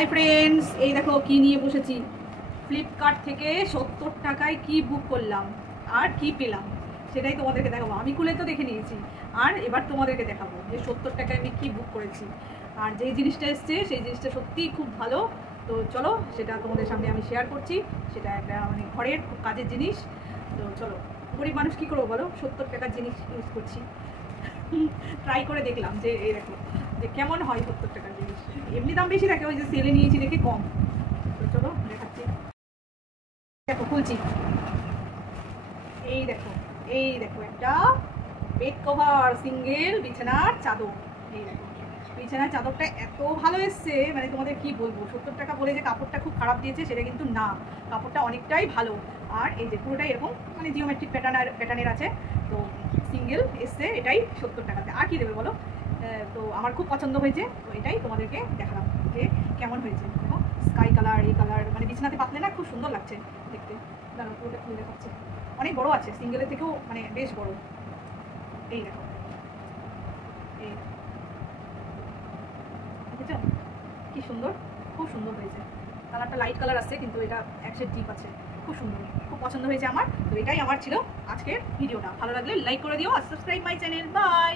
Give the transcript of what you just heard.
Hi friends, এই দেখো কি নিয়ে বসেছি। ফ্লিপকার্ট থেকে 70 টাকায় কি বুক করলাম আর কি পেলাম সেটাই তোমাদেরকে দেখাবো। আমি খুলে তো দেখে নিয়েছি, আর এবার তোমাদেরকে দেখাবো যে 70 টাকায় আমি কি বুক করেছি। আর যেই জিনিসটা এসছে সেই জিনিসটা সত্যিই খুব ভালো। তো চলো সেটা তোমাদের সামনে আমি শেয়ার করছি। সেটা একটা মানে ঘরের খুব কাজের জিনিস। তো চলো, গরিব মানুষ কী করবো বলো, 70 টাকার জিনিস ইউজ করছি। ট্রাই করে দেখলাম যে এই দেখো যে কেমন হয় 70 টাকার জিনিস। এমনি দাম বেশি থাকে, ওই যে সেলে নিয়েছি দেখে কম। তো চলো দেখাচ্ছি। দেখো খুলছি, এই দেখো একটা বেড কভার, সিঙ্গেল বিছানার চাদর। এই দেখো বিছানার চাদরটা এত ভালো এসছে, মানে তোমাদের কি বলবো। 70 টাকা বলে যে কাপড়টা খুব খারাপ দিয়েছে সেটা কিন্তু না, কাপড়টা অনেকটাই ভালো। আর এই যে পুরোটাই এরকম মানে জিওমেট্রিক প্যাটার্নের আছে। তো সিঙ্গেল এসছে, এটাই 70 টাকাতে। আর কি দেবে বলো। তো আমার খুব পছন্দ হয়েছে, তো এটাই তোমাদেরকে দেখালাম যে কেমন হয়েছে। দেখো স্কাই কালার, এই কালার, মানে বিছানাতে পাতলে না খুব সুন্দর লাগছে দেখতে। দাঁড়াও পুরোটা খুলে দেখাচ্ছে। অনেক বড় আছে, সিঙ্গেলের থেকেও মানে বেশ বড়। এই দেখো, এই দেখেছো কি সুন্দর, খুব সুন্দর হয়েছে। কালারটা লাইট কালার আছে, কিন্তু এটা এক শেড ডিপ আছে। খুব সুন্দর, খুব পছন্দ হয়েছে আমার। তো এটাই আমার ছিল আজকের ভিডিওটা। ভালো লাগলে লাইক করে দিও আর সাবস্ক্রাইব মাই চ্যানেল। বাই।